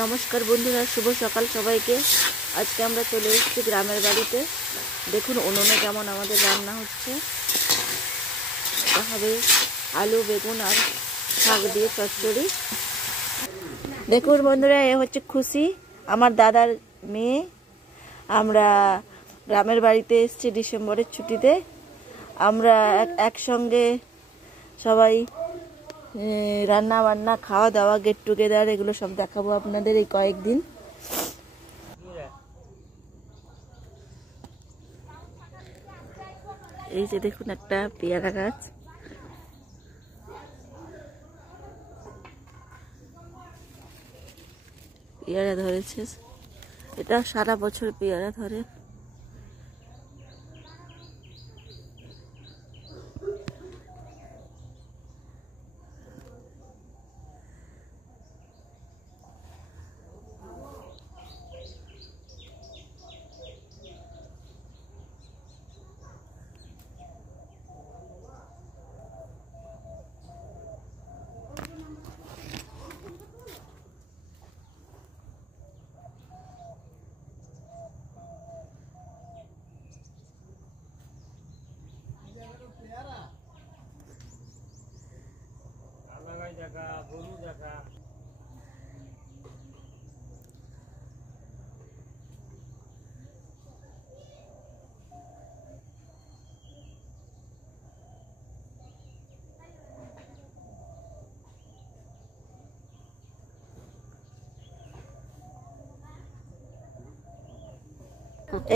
नमस्कार बंधुरा शुभ सकाल सबाइके। आज के आमरा चले एसेछि ग्रामेर बाड़ीते। देखुन उनुने केमन आमादेर रान्ना होच्छे। হবে आलू बेगुन और শাক দিয়ে চচ্চড়ি। দেখুন বন্ধুরা, এ হচ্ছে খুশি, আমার দাদার মেয়ে। আমরা গ্রামের বাড়িতে এসেছি ডিসেম্বরের ছুটিতে। আমরা একসঙ্গে সবাই রান্না বান্না, খাওয়া দাওয়া, গেট টুগেদার এগুলো সব দেখাবো আপনাদের এই কয়েকদিন। এই যে দেখুন একটা পেয়ারা গাছ, পেয়ারা ধরেছে। এটা সারা বছর পেয়ারা ধরে।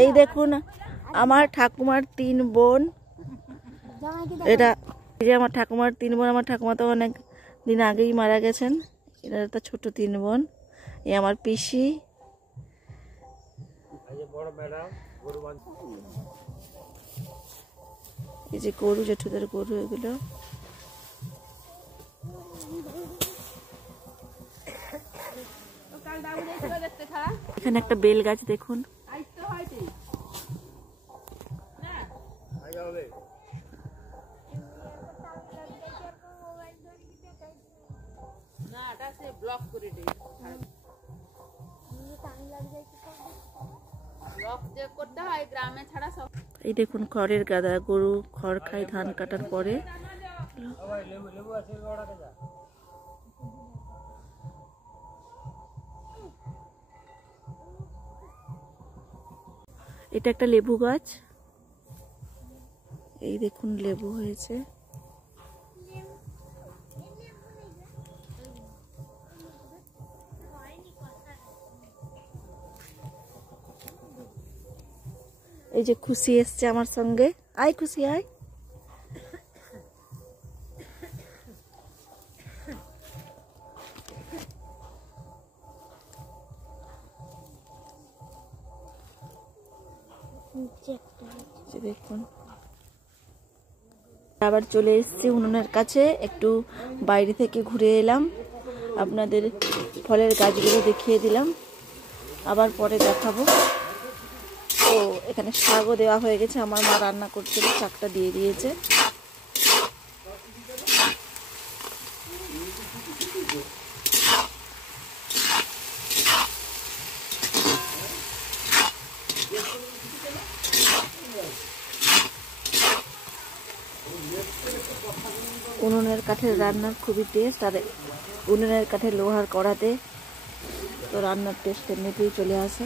এই দেখুন আমার ঠাকুমার 3 বোন। এটা এই যে আমার ঠাকুমার 3 বোন। আমার ঠাকুমা তো অনেক দিন আগেই মারা গেছেন। এটা একটা ছোট 3 বোন। এই আমার পিসি। এই যে গরু, জেঠুদের গরু এগুলো। এখানে একটা বেল গাছ দেখুন। এই দেখুন খড়ের গাদা, গরু খড় খায় ধান কাটার পরে। এটা একটা লেবু গাছ। এই দেখুন লেবু হয়েছে। এই যে খুশি এসছে আমার সঙ্গে। আয় খুশি আয়। দেখুন আবার চলে এসেছি উনুনের কাছে। একটু বাইরে থেকে ঘুরে এলাম, আপনাদের ফলের গাছগুলো দেখিয়ে দিলাম। আবার পরে দেখাবো। ও এখানে শাকও দেওয়া হয়ে গেছে। আমার মা রান্না করছিল, শাকটা দিয়ে দিয়েছে। উনুনের কাঠের রান্নার খুবই টেস্ট, আর উনুনের কাঠের লোহার কড়াতে তো রান্নার টেস্ট এমনিতেই চলে আসে।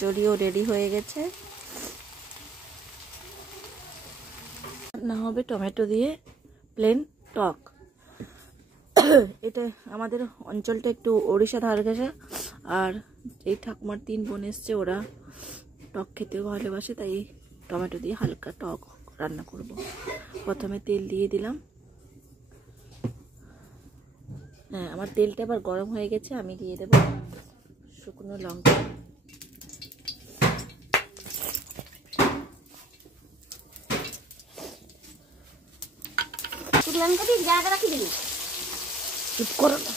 চড়িও রেডি হয়ে গেছে। না হবে টমেটো দিয়ে প্লেন টক। এটা আমাদের অঞ্চলটা একটু ওড়িশা ধার ঘেঁষা, আর এই ঠাকুমার 3 বোন এসছে, ওরা টক খেতেও ভালোবাসে, তাই টমেটো দিয়ে হালকা টক রান্না করব। প্রথমে তেল দিয়ে দিলাম। হ্যাঁ, আমার তেলটা আবার গরম হয়ে গেছে, আমি দিয়ে দেব শুকনো লঙ্কা। চুপ করো না।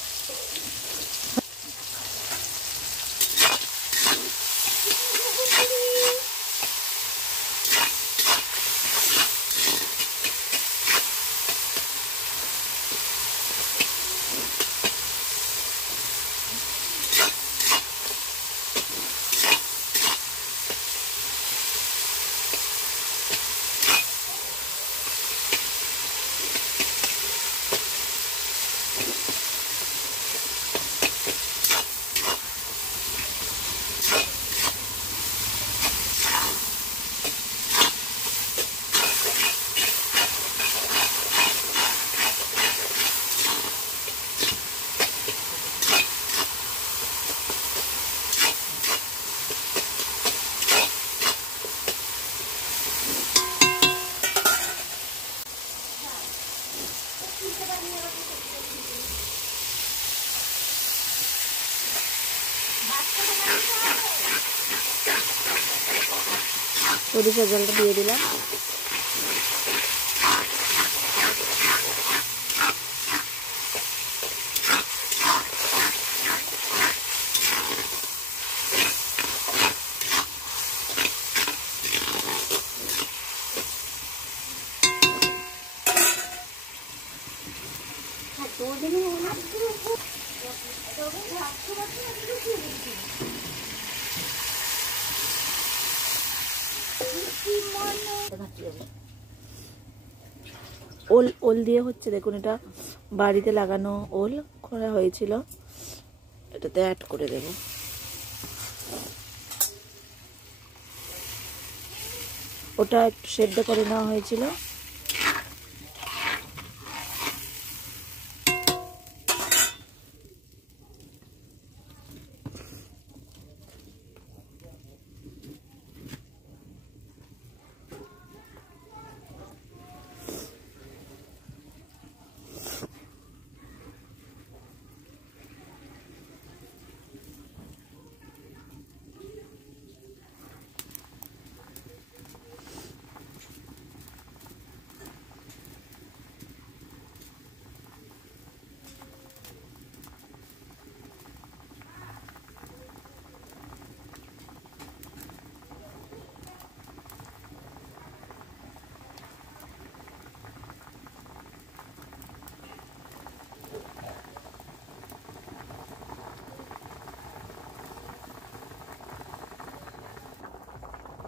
সরিষার জলটা দিয়ে দিলাম। ওল ওল দিয়ে হচ্ছে, দেখুন এটা বাড়িতে লাগানো ওল করা হয়েছিল, এটাতে অ্যাড করে দেব। ওটা একটু সেদ্ধ করে নেওয়া হয়েছিল।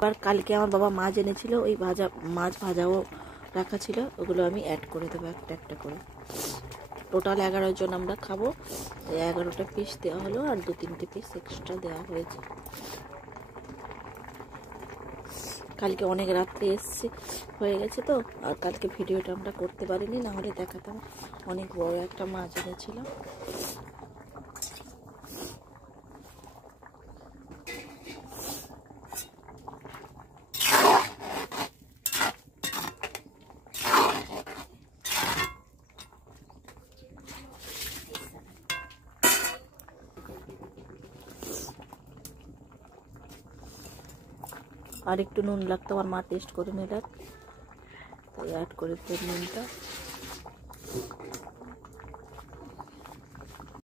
আর কালকে আমার বাবা মাছ এনেছিল, ওই মাছ ভাজাও রাখা ছিল, ওগুলো আমি অ্যাড করে দেবো একটা একটা করে। টোটাল 11 জন আমরা খাবো, 11টা পিস দেওয়া হলো, আর 2-3টে পিস এক্সট্রা দেওয়া হয়েছে। কালকে অনেক রাত্রে হয়ে গেছে তো, আর কালকে ভিডিওটা আমরা করতে পারিনি, না হলে দেখাতাম। অনেক বড় একটা মাছ এনেছিলাম। আর একটু নুন লাগতো, আমার মা টেস্ট করে নিলাম, তাই অ্যাড করে দিলাম নুনটা।